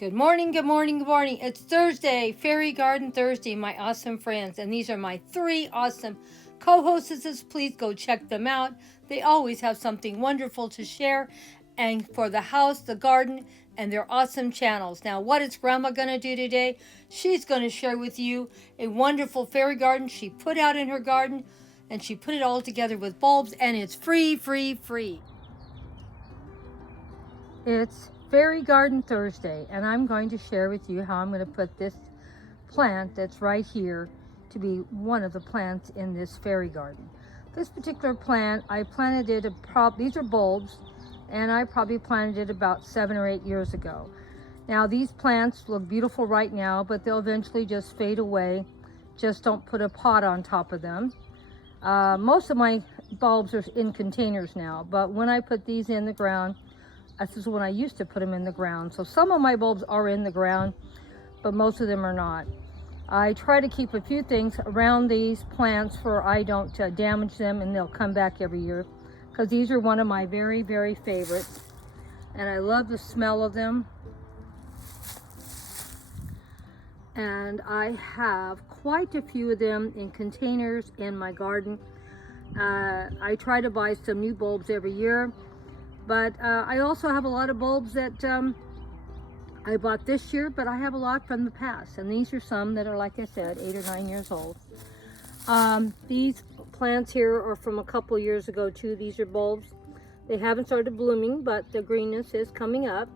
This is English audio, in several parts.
Good morning, good morning, good morning. It's Thursday, Fairy Garden Thursday, my awesome friends. And these are my three awesome co-hostesses. Please go check them out. They always have something wonderful to share and for the house, the garden, and their awesome channels. Now, what is Grandma going to do today? She's going to share with you a wonderful fairy garden she put out in her garden, and she put it all together with bulbs, and it's free. It's Fairy Garden Thursday, and I'm going to share with you how I'm going to put this plant that's right here to be one of the plants in this fairy garden. This particular plant, I planted it, these are bulbs, and I probably planted it about 7 or 8 years ago. Now these plants look beautiful right now, but they'll eventually just fade away. Just don't put a pot on top of them. Most of my bulbs are in containers now, but when I put these in the ground, this is when I used to put them in the ground. So some of my bulbs are in the ground, but most of them are not. I try to keep a few things around these plants for I don't damage them, and they'll come back every year, because these are one of my very favorites, and I love the smell of them. And I have quite a few of them in containers in my garden. I try to buy some new bulbs every year. But I also have a lot of bulbs that I bought this year, but I have a lot from the past. And these are some that are, like I said, 8 or 9 years old. These plants here are from a couple years ago too. These are bulbs. They haven't started blooming, but the greenness is coming up.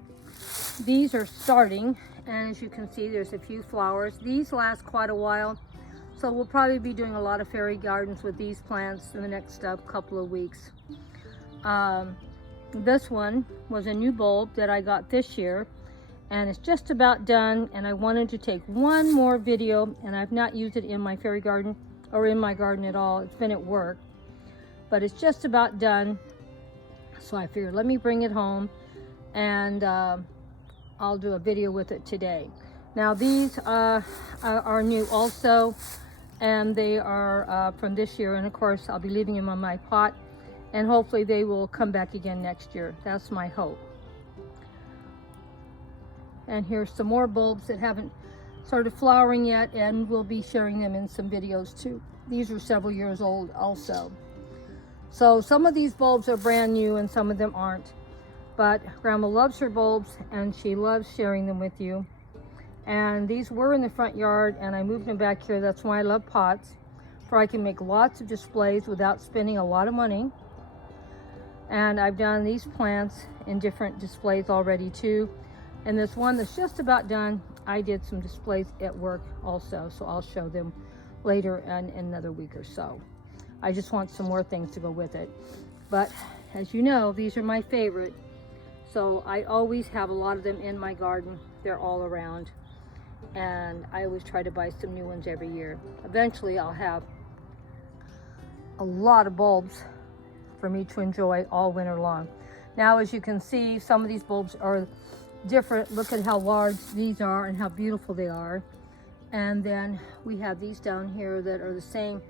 These are starting, and as you can see, there's a few flowers. These last quite a while, so we'll probably be doing a lot of fairy gardens with these plants in the next couple of weeks. This one was a new bulb that I got this year, and it's just about done, and I wanted to take one more video, and I've not used it in my fairy garden or in my garden at all. It's been at work, but it's just about done, so I figured let me bring it home, and I'll do a video with it today. Now these are new also, and they are from this year, and of course I'll be leaving them on my pot, and hopefully they will come back again next year. That's my hope. And here's some more bulbs that haven't started flowering yet, and we'll be sharing them in some videos too. These are several years old also. So some of these bulbs are brand new and some of them aren't. But Grandma loves her bulbs, and she loves sharing them with you. And these were in the front yard, and I moved them back here. That's why I love pots, for I can make lots of displays without spending a lot of money. And I've done these plants in different displays already too. And this one that's just about done, I did some displays at work also, so I'll show them later in another week or so. I just want some more things to go with it. But as you know, these are my favorite, so I always have a lot of them in my garden. They're all around, and I always try to buy some new ones every year. Eventually I'll have a lot of bulbs for me to enjoy all winter long. Now, as you can see, some of these bulbs are different. Look at how large these are and how beautiful they are. And then we have these down here that are the same,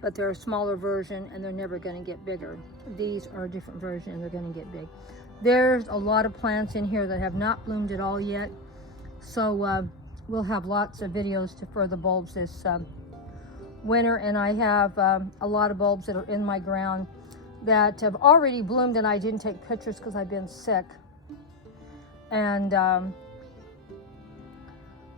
but they're a smaller version, and they're never going to get bigger. These are a different version, and they're going to get big. There's a lot of plants in here that have not bloomed at all yet, so we'll have lots of videos for the bulbs this winter. And I have a lot of bulbs that are in my ground that have already bloomed, and I didn't take pictures because I've been sick. And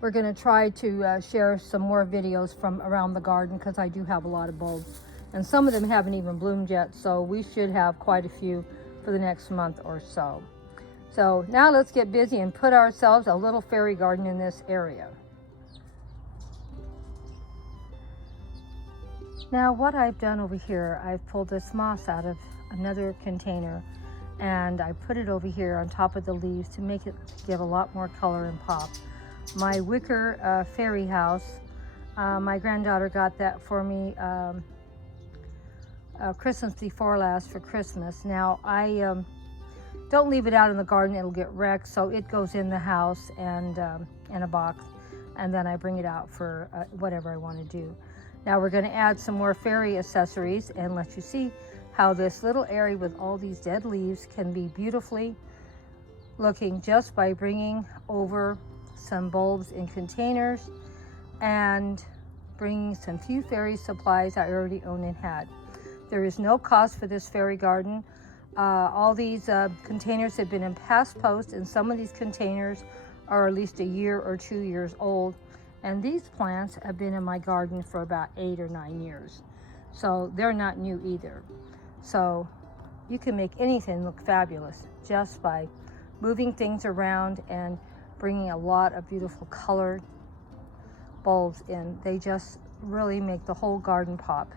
we're going to try to share some more videos from around the garden, because I do have a lot of bulbs, and some of them haven't even bloomed yet, so we should have quite a few for the next month or so. So now let's get busy and put ourselves a little fairy garden in this area. Now what I've done over here, I've pulled this moss out of another container, and I put it over here on top of the leaves to make it give a lot more color and pop. My wicker fairy house, my granddaughter got that for me Christmas before last for Christmas. Now I don't leave it out in the garden, it'll get wrecked, so it goes in the house and in a box, and then I bring it out for whatever I want to do. Now we're going to add some more fairy accessories and let you see how this little area with all these dead leaves can be beautifully looking just by bringing over some bulbs in containers and bringing some few fairy supplies I already owned and had. There is no cost for this fairy garden. All these containers have been in past post, and some of these containers are at least a year or 2 years old. And these plants have been in my garden for about 8 or 9 years. So they're not new either. So you can make anything look fabulous just by moving things around and bringing a lot of beautiful colored bulbs in. They just really make the whole garden pop.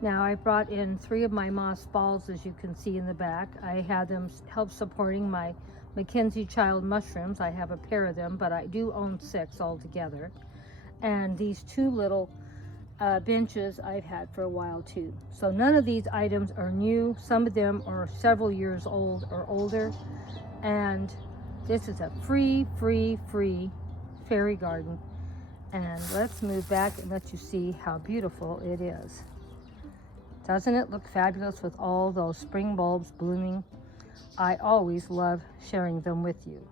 Now I brought in 3 of my moss balls, as you can see in the back. I had them help supporting my Mackenzie Child mushrooms. I have a pair of them, but I do own 6 altogether. And these 2 little benches I've had for a while too. So none of these items are new. Some of them are several years old or older. And this is a free fairy garden. And let's move back and let you see how beautiful it is. Doesn't it look fabulous with all those spring bulbs blooming? I always love sharing them with you.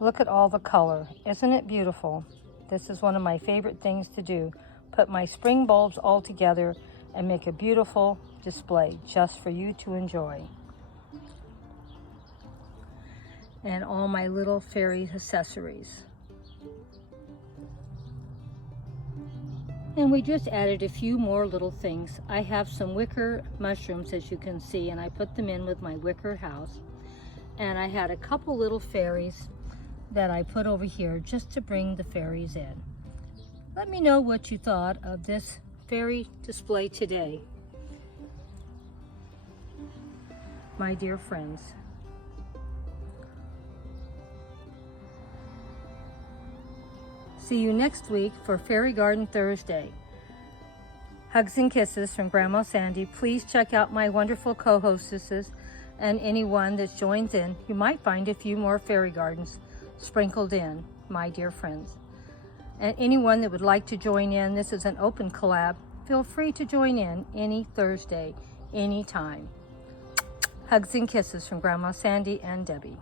Look at all the color. Isn't it beautiful? This is one of my favorite things to do. Put my spring bulbs all together and make a beautiful display just for you to enjoy. And all my little fairy accessories. And we just added a few more little things. I have some wicker mushrooms, as you can see, and I put them in with my wicker house. And I had a couple little fairies that I put over here just to bring the fairies in. Let me know what you thought of this fairy display today, my dear friends. See you next week for Fairy Garden Thursday. Hugs and kisses from Grandma Sandy. Please check out my wonderful co-hostesses and anyone that joins in. You might find a few more fairy gardens sprinkled in, my dear friends. And anyone that would like to join in, this is an open collab. Feel free to join in any Thursday, anytime. Hugs and kisses from Grandma Sandy and Debbie.